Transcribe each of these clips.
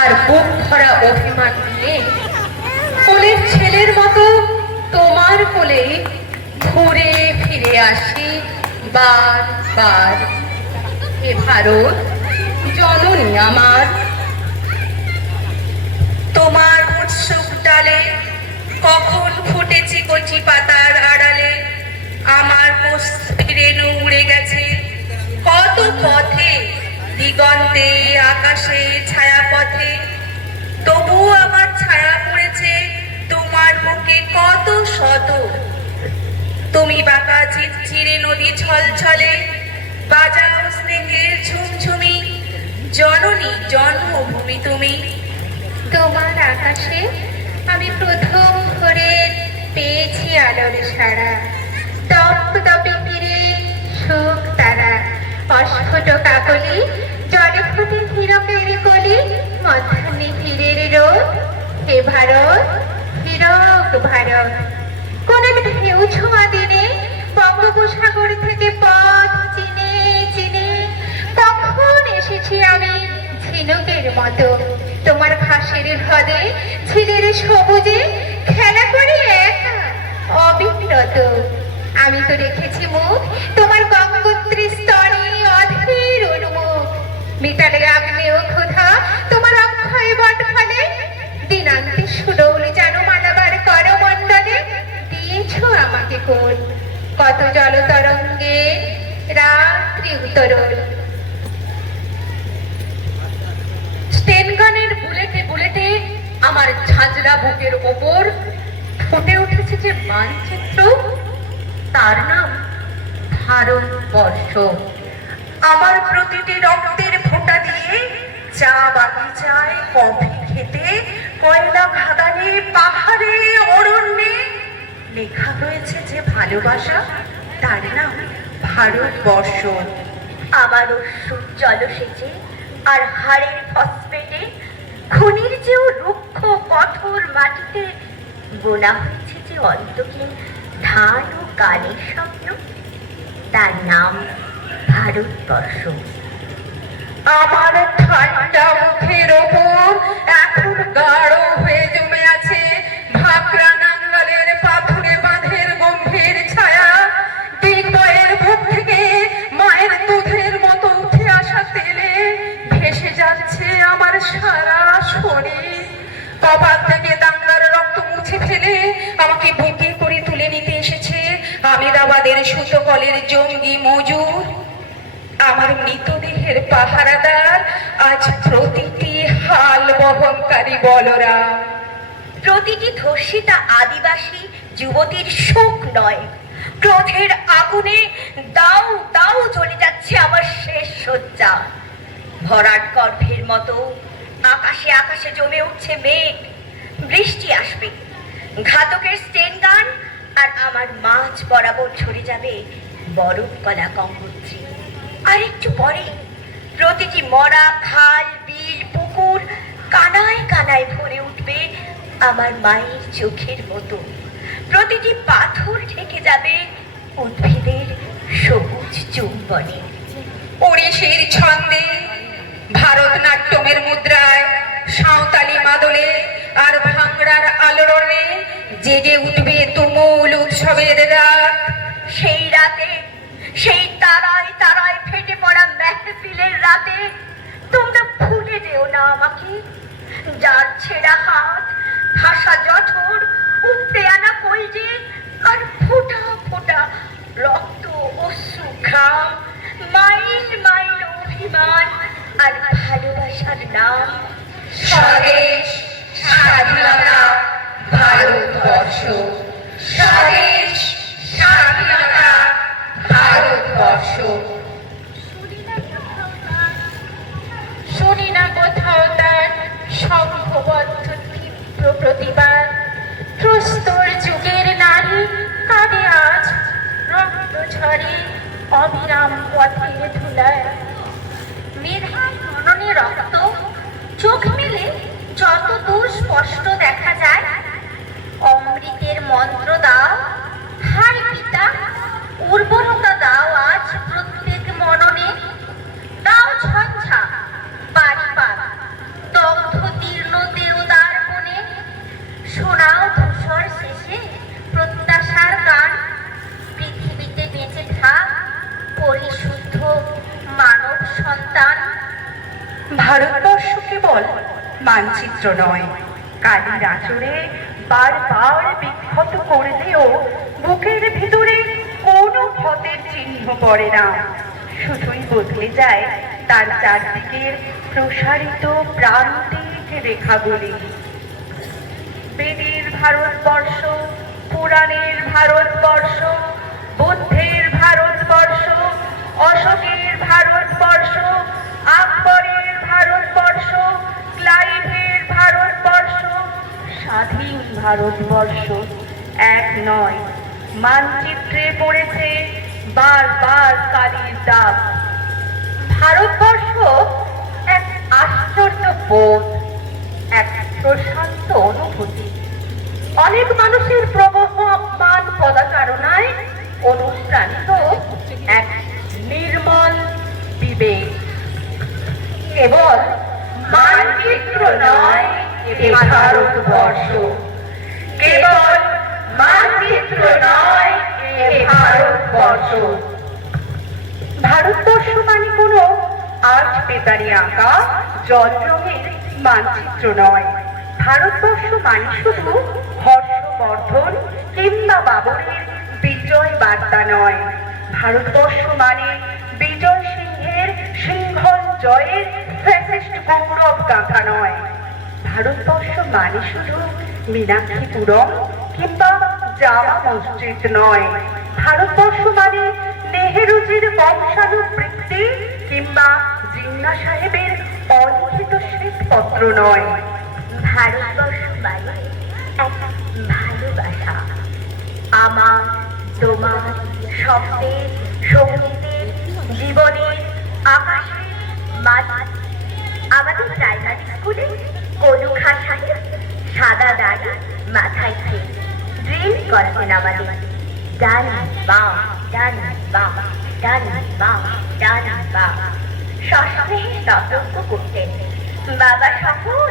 আর বুক ভরা অভিমান নিয়ে কোলের ছেলের মতো তোমার কোলে ঘুরে ফিরে আসি বার বার। হে ভারত জননী আমার, তোমার উৎসুক ডালে কখন ফুটেছে কচি পাতার আড়ালে, আমার মস্তিষ্কে রেণু উড়ে গেছে কত পথে, দিগন্তে আকাশে ছায়া পথে। তবুও আমার ছায়া পড়েছে তোমার বুকে কত শত। তুমি বাঁকা ঝিরঝিরে নদী ছলছলে, বাজাও স্নেহের ঝুমঝুমি, জননী জন্মভূমি তুমি। তোমার আকাশে আমি প্রথম ভোরে পেয়েছি আলোর সারা, দপ দপে তীরে সুখ তারা, অস্ফুট কাকলি জলে ফুটে হীরকের কলি, মধ্যাহ্নে তীরের রোদ। হে ভারত হীরক ভারত, কোন ঢেউ ছোঁয়া দিনে বঙ্গোপসাগর থেকে পথ চিনে চিনে কখন এসেছি আমি ঝিনুকের মতো তোমার ঘাসের হ্রদে, ঝিলের সবুজে খেলা করি একা অবিরত। আমি তো রেখেছি মুখ তোমার গঙ্গোত্রী স্তরে অধীর উন্মুখ, মিতালে আগ্নেয় ক্ষুধা তোমার অক্ষয় বট ফলে, দিনান্তে সুডৌল যেন মালাবার করমণ্ডলে দিয়েছ আমাকে কোল, কত জল তরঙ্গে রাত্রি উত্তরণ। স্টেনগানের বুলেটে বুলেটে আমার ঝাঁঝরা বুকের ওপর ফুটে উঠেছে যে মানচিত্র, তার নাম ভারতবর্ষ। আমার প্রতিটি রক্তের ফোঁটা দিয়ে চা বাগিচায় কফি খেতে, কয়লা খাদানে পাহাড়ে অরণ্যে লেখা রয়েছে যে ভালোবাসা, তার নাম ভারতবর্ষ। আমার অশ্রুর জলসেচে আর হাড়ের ফসফেটে, খনির চেয়েও রুক্ষ কঠোর মাটিতে বোনা হয়েছে যে অন্তহীন ধান ও গানের স্বপ্ন, তার নাম ভারতবর্ষ। আমার ঠান্ডা মুখের ওপর এখন গাঢ় হয়ে জমে আছে ভাকরা নাঙ্গলের পাথুরে বাঁধের গম্ভীর ছায়া, দিগ্বয়ের বুক থেকে মায়ের দুধের মতো উঠে আসা তেলে ভেসে যাচ্ছে আমার সারা শরীর। কপাল থেকে দাঙ্গার রক্ত মুছে ফেলে আমাকে বুকে করে তুলে নিতে এসেছে আমেদাবাদের সুতকলের জঙ্গি মজুর। আমার মৃতদেহের পাহারাদার আজ প্রতিটি হাল বহনকারী বলরাম। প্রতিটি ধর্ষিতা আদিবাসী যুবতীর শোক নয়, ক্রোধের আগুনে দাউ দাউ জ্বলে যাচ্ছে আমার শেষ শয্যা। ভরাট গর্ভের মতো আকাশে আকাশে জমে উঠছে মেঘ, বৃষ্টি আসবে, ঘাতকের স্টেনগান আর আমার মাঝ বরাবর ঝরে যাবে বরফ কলা গঙ্গোত্রী। আর একটু পরে প্রতিটি মরা খাল বিল পুকুর কানায় কানায় ভরে উঠবে আমার মায়ের চোখের মতো। প্রতিটি পাথর ঢেকে যাবে উদ্ভিদের সবুজ চুম্বনে। ওড়িশির ছন্দে, ভারতনাট্যমের মুদ্রায়, সাঁওতালি মাদলে আর ভাংড়ার আলোড়নে জেগে উঠবে তুমুল উৎসবের রাত। সেই রাতে, সেই তারায় তারায় ফেটে পড়া মেহফিলের রাতে তোমরা ভুলে যেও না আমাকে, যার ছেঁড়া হাত, ভাষা জঠর, উপড়ে আনা কলজে আর ফোঁটা ফোঁটা রক্ত অশ্রু ঘাম, মাইল মাইল অভিমান আর ভালোবাসার নাম স্বদেশ, স্বাধীনতা, ভারতবর্ষ। স্বদেশ, স্বাধীনতা, ভারতবর্ষ। শুনি না কোথাও তার সংঘবদ্ধ তীব্র প্রতিবাদ, প্রস্তর যুগের নারী কাঁদে আজ রক্ত ঝরে অবিরাম পথের ধুলায়। মেধার মননে রক্ত চোখ মেলে যত দূর স্পষ্ট দেখা যায়, অমৃতের মন্ত্র দাও হায় পিতা, উর্বরতা দাও আজ প্রত্যেক মননে, দাও ঝঞ্ঝা পারিপাত দগ্ধ ভারতবর্ষ কেবল মানচিত্র নয়, কালির আঁচড়ে বারবার বিক্ষত করলেও বুকের ভিতরে কোনো ক্ষতের চিহ্ন পড়ে না, শুধুই বদলে যায় তার চারদিকের প্রসারিত প্রান্তিক রেখাগুলি। বেদের ভারতবর্ষ, পুরাণের ভারতবর্ষ, বুদ্ধের ভারতবর্ষ, অশোকের ভারতবর্ষ, আকবরের ভারতবর্ষ, ক্লাইভের ভারতবর্ষ, স্বাধীন ভারতবর্ষ এক নয়, মানচিত্রে পড়েছে বারবার কালির দাগ। ভারতবর্ষ এক আশ্চর্য বোধ, এক প্রশান্ত অনুভূতি, অনেক মানুষের প্রবহমান পদাচারণায় অনুপ্রাণিত এক নির্মল বিবেক। কেবল মানচিত্র নয় এ ভারতবর্ষ, কেবল মানচিত্র নয় এ ভারতবর্ষ। ভারতবর্ষ মানে কোনো আর্ট পেপারে আঁকা জল রঙের মানচিত্র নয়। ভারতবর্ষ মানে শুধু হর্ষবর্ধন কিংবা বাবরের বিজয় বার্তা নয়। ভারতবর্ষ মানে বিজয় সিংহের সিংহল জয়ের ফ্যাসিস্ট গৌরব গাথা নয়। ভারতবর্ষ মানে শুধু মীনাক্ষীপুরম কিংবা জামা মসজিদ নয়। ভারতবর্ষ মানে নেহেরুজির বংশানুবৃত্তি কিংবা জিন্না সাহেবের অলিখিত শ্বেতপত্র নয়। ভারতবর্ষ মানে এক ভালোবাসা, আমার তোমার শব্দের, সঙ্গীতের, জীবনের, আকাশের, মাটি। আমাদের প্রাইমারি স্কুলে কলু খা সাহেব সাদা দাড়ি মাথায় খেয়ে ড্রিল করেন আমাদের, ডান বাম ডান বাম ডান বাম ডান বাম। সস্নেহে সতর্ক করতেন, বাবা সফল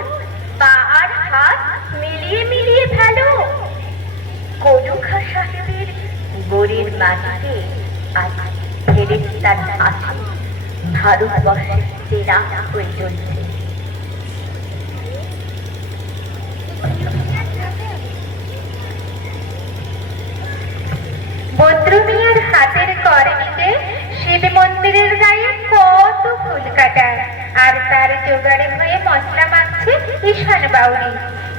পা আর হাত মিলিয়ে মিলিয়ে ফেলো। কলু খা সাহেবের গড়ির মাটিতে আজ ফেরেশতার হাসি ভারতবর্ষের সেরা হয়ে চলছে। বদ্রমিয়ার হাতের করণীতে শিব মন্দিরের গায়ে কত ফুল কাটা, আর তার জোগাড়ে হয়ে মশলা মাখছে ঈশান বাউরি,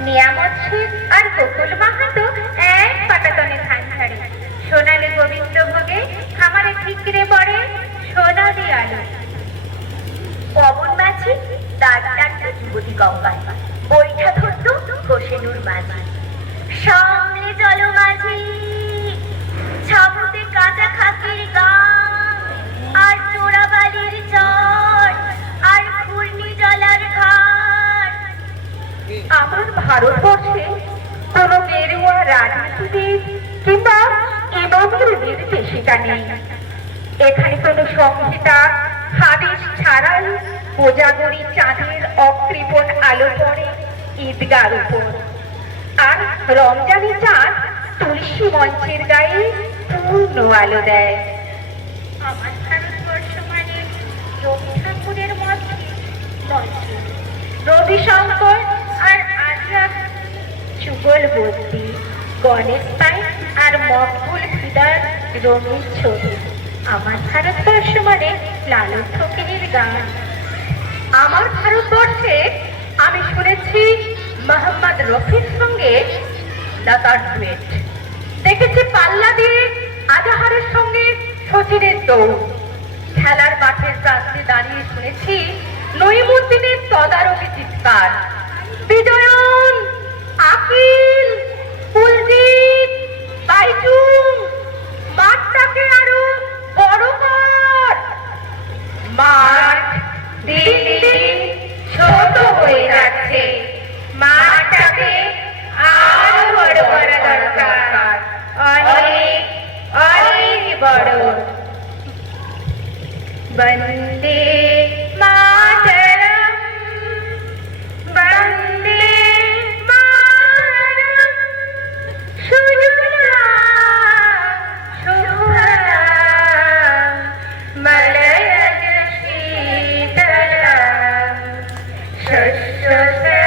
নিয়ামত শেখ আর গোকুল মাহাতো এক পাটাতনে ধান ছাড়ে। সোনালি গোবিন্দ ভোগে খামারে ঠিকরে পড়ে সোনালি আলো। পবন মাঝি তার টানটা যুবতী গঙ্গায়, বৈঠা ধরত হোসেনুর মাঝি। সামনে চলো মাঝি, ছাবুতে কাঁচা খাকির গান, আর চোরা বালির চর, আর ঘূর্ণি জলার ঘাট। আমার ভারতবর্ষে কোনো গেরুয়া রাজনীতিবিদ কিংবা ইমামের নির্দেশিকা নেই। এখানে কোনো সংহিতা হাদিস ছাড়াই কোজাগরি চাঁদের অকৃপণ আলো পড়ে ঈদগার উপর, আর রমজানি চাঁদ তুলসী মঞ্চের গায়ে পূর্ণ আলো দেয়। আমার ভারতবর্ষ মানে রবি ঠাকুরের মধ্যে রবিশঙ্কর আর আজাদ যুগলবর্তী, গণেশ পাই আর মকবুল ফিদার রঙিন ছবি। আমার ভারতবর্ষ মানে লালন ফকিরের গান। আমার ভারতবর্ষে আমি শুনেছি মোহাম্মদ রফির সঙ্গে লতার ডুয়েট, দেখেছি পাল্লা দিয়ে আজাহারের সঙ্গে শচীনের দৌড়, খেলার মাঠের প্রান্তে দাঁড়িয়ে শুনেছি নইমুদ্দিনের তদারকি চিৎকার, বিজয়ন, আকিল, কুলজিৎ, বাইচুং, মাঠটাকে আরো বড় কর। মাঠ দিন দিন ছোট হয়ে যাচ্ছে, মাঠটাকে আরো বড় করা দরকার, অনেক অনেক বড়। বন্দে মাতরম, বন্দে মাতরম, সুজলা শুভলা মলয়জ শীতলা, এসেছে